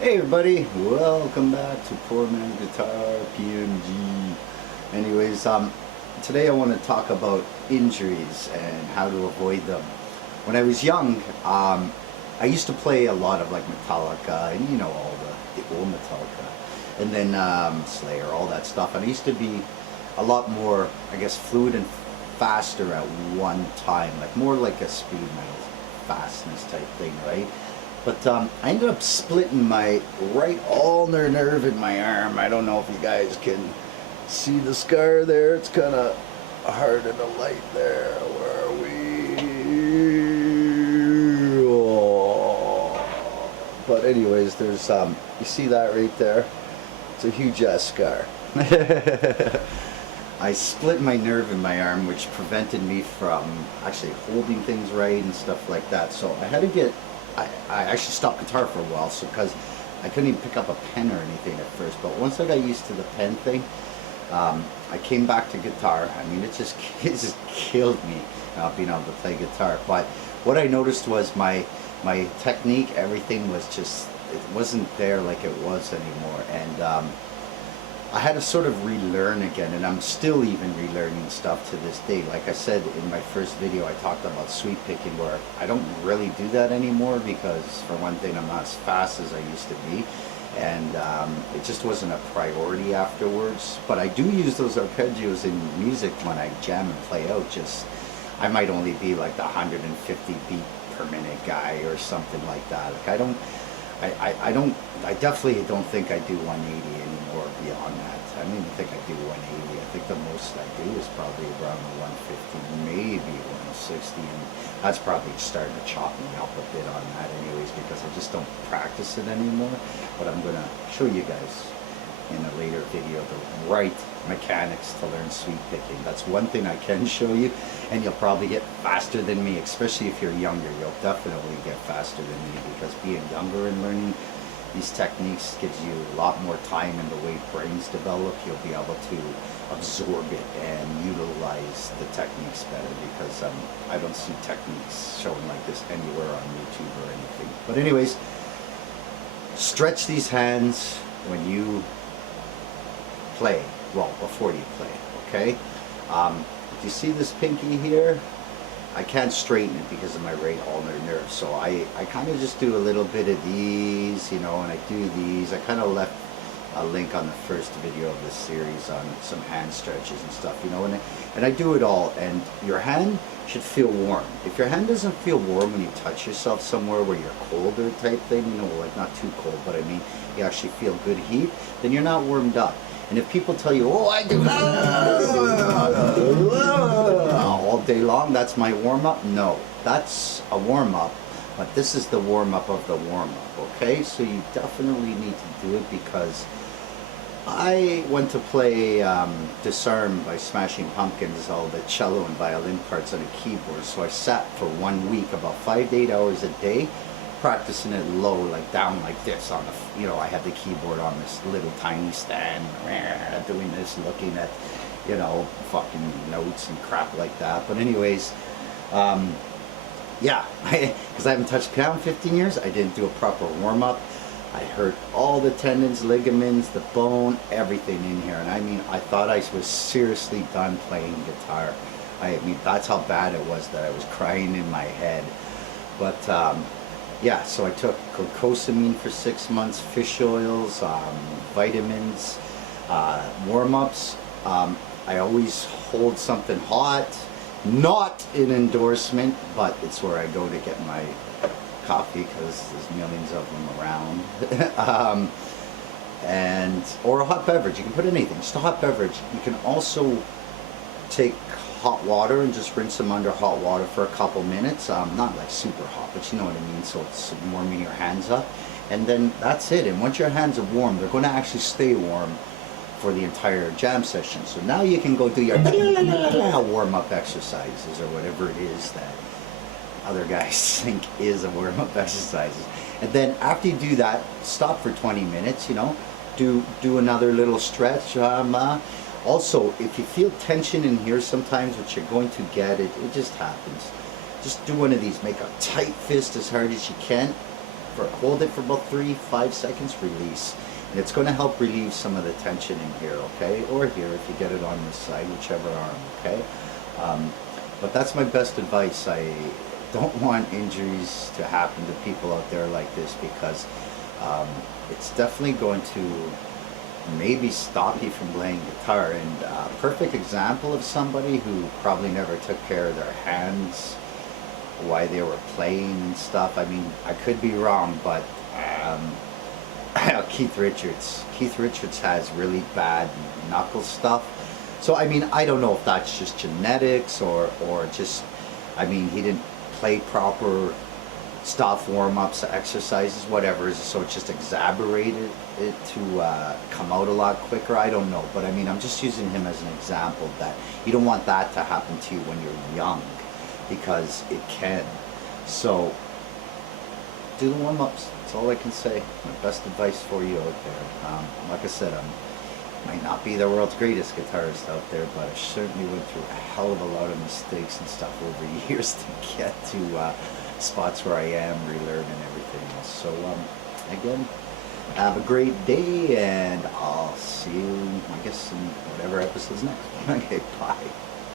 Hey everybody, welcome back to Poor Man Guitar PMG. Anyways, today I want to talk about injuries and how to avoid them. When I was young, I used to play a lot of like Metallica and all the old Metallica, and then Slayer, all that stuff. And I used to be a lot more, I guess, fluid and faster at one time, like more like a speed metal fastness type thing, right? But I ended up splitting my right ulnar nerve in my arm. I don't know if you guys can see the scar there. It's kind of hard in the light there. Where are we? Oh. But anyways, there's you see that right there? It's a huge ass scar. I split my nerve in my arm, which prevented me from actually holding things right and stuff like that. So I had to get I actually stopped guitar for a while, so because I couldn't even pick up a pen or anything at first. But once I got used to the pen thing, I came back to guitar. I mean, it just killed me not being able to play guitar. But what I noticed was my technique, everything was just, it wasn't there like it was anymore. And I had to sort of relearn again, and I'm still even relearning stuff to this day. Like I said in my first video, I talked about sweep picking, where I don't really do that anymore because, for one thing, I'm not as fast as I used to be, and it just wasn't a priority afterwards. But I do use those arpeggios in music when I jam and play out. Just, I might only be like the 150 beat per minute guy or something like that. Like I definitely don't think I do 180 anymore beyond that. I don't even think I do 180. I think the most I do is probably around 150, maybe 160, and that's probably starting to chop me up a bit on that anyways, because I just don't practice it anymore. But I'm gonna show you guys in a later video the right mechanics to learn sweep picking. That's one thing I can show you, and you'll probably get faster than me, especially if you're younger. You'll definitely get faster than me, because being younger and learning these techniques gives you a lot more time, and the way brains develop, you'll be able to absorb it and utilize the techniques better, because I don't see techniques showing like this anywhere on YouTube or anything. But anyways, stretch these hands when you play, well, before you play, okay? Do you see this pinky here? I can't straighten it because of my right ulnar nerve, so I kind of just do a little bit of these, and I do these. I kind of left a link on the first video of this series on some hand stretches and stuff, and I do it all, and your hand should feel warm. If your hand doesn't feel warm when you touch yourself somewhere where you're colder type thing, like not too cold, but I mean you actually feel good heat, then you're not warmed up. And if people tell you, oh, I do all day long, that's my warm-up, no, that's a warm-up, but this is the warm-up of the warm-up, okay? So you definitely need to do it, because I went to play Disarm by Smashing Pumpkins, all the cello and violin parts on a keyboard, so I sat for 1 week, about 5 to 8 hours a day, practicing it low, like down like this on the, I had the keyboard on this little tiny stand, doing this, looking at, fucking notes and crap like that. But anyways, yeah, because I haven't touched piano in 15 years, I didn't do a proper warm-up. I hurt all the tendons, ligaments, the bone, everything in here. And I mean, I thought I was seriously done playing guitar. I mean, that's how bad it was that I was crying in my head. But yeah, so I took glucosamine for 6 months, fish oils, vitamins, warm-ups. I always hold something hot, not an endorsement, but it's where I go to get my coffee, because there's millions of them around. Or a hot beverage. You can put anything, just a hot beverage. You can also take hot water and just rinse them under hot water for a couple minutes, not like super hot, but you know what I mean, so it's warming your hands up, and then that's it. And once your hands are warm, they're going to actually stay warm for the entire jam session. So now you can go do your warm-up exercises, or whatever it is that other guys think is a warm-up exercises. And then after you do that, stop for 20 minutes, do another little stretch. Also, if you feel tension in here sometimes, which you're going to get, it just happens. Just do one of these. Make a tight fist as hard as you can hold it for about 3-5 seconds, release. And it's going to help relieve some of the tension in here, okay? Or here if you get it on this side, whichever arm, okay? But that's my best advice. I don't want injuries to happen to people out there like this, because it's definitely going to maybe stop you from playing guitar. And a perfect example of somebody who probably never took care of their hands while they were playing and stuff. I mean, I could be wrong, but Keith Richards. Keith Richards has really bad knuckle stuff. So I mean, I don't know if that's just genetics or just, I mean, he didn't play proper stuff, warm-ups, exercises, whatever, so it just exacerbated it to come out a lot quicker. I don't know, but I mean, I'm just using him as an example that you don't want that to happen to you when you're young, because it can. So do the warm-ups. That's all I can say. My best advice for you out there. Like I said, I might not be the world's greatest guitarist out there, but I certainly went through a hell of a lot of mistakes and stuff over years to get to spots where I am, relearn and everything else. So again, have a great day, and I'll see you, I guess, in whatever episode's next. Okay, bye.